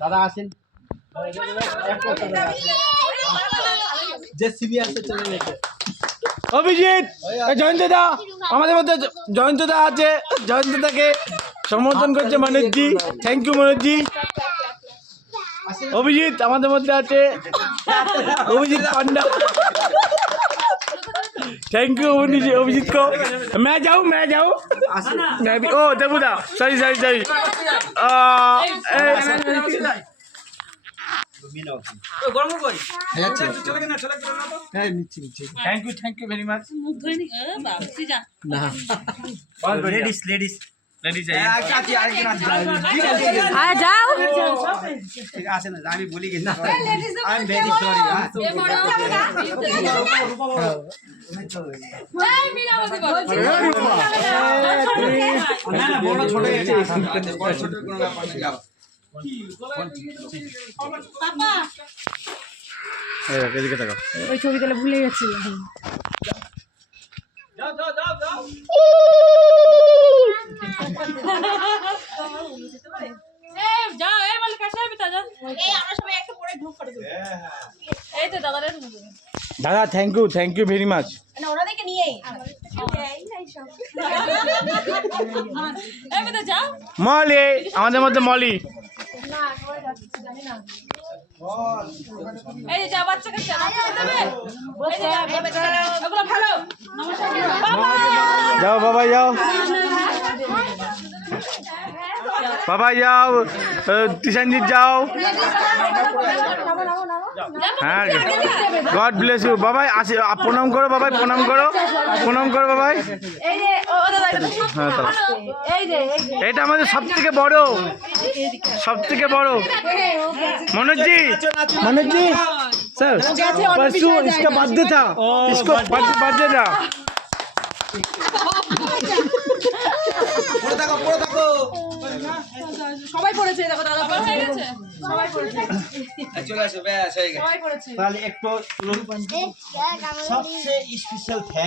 দাদা আসেন যে সিনিয়র সে চলে গেছে অভিজিৎ জয়ন্তদা আমাদের মধ্যে জয়ন্তদা আছে জয়ন্তদাকে সমর্থন করছে মনোজজি থ্যাংক ইউ মনোজজি অভিজিৎ আমাদের মধ্যে আছে অভিজিৎ পান্ডা थैंक यू अभिजीत को मैं जाऊँ मैं भी ओ देवुदा सही thank you very much ladies যাও ঠিক আছে না আমি ভুলি গেছি না আই এম ভেরি সরি না না বড় ছোট আছে বড় ছোট কোনো ব্যাপার নেই যাও পাপা এদিকে তাকাও ওই ছবি তুলে ভুলে গেছিলাম যাও যাও যাও যাও যাও এই বল কাছে বিতা যাও এই আমরা সবাই একটা পরে গ্রুপ করে দেব এই তো দাদারে দাদা থ্যাংক ইউ ভেরি মাচ না ওনাদেরকে নিয়েই এই নাই সব এই বিতা যাও মলি আমাদের মধ্যে মলি না সবাই যাচ্ছে জানি না এই যা বাচ্চাকে চা দেবে এই যে ওগুলো ভালো নমস্কার বাবা जाओ बाबा जाओ टीशन जी जाओ हाँ गॉड ब्लेस यू बाबा प्रणाम करो बाबा प्रणाम करो बाबा हाँ এটা আমাদের সবথেকে বড় मनोज जी सर परसों इसका बर्थडे था इसको बर्थडे था পড়ে থাকো সবাই পড়েছে দেখো দাদা পড়ে গেছে সবাই পড়েছে চলে আসো ব্যাস হয়ে গেছে সবাই পড়েছে তাহলে একটু সবচেয়ে স্পেশাল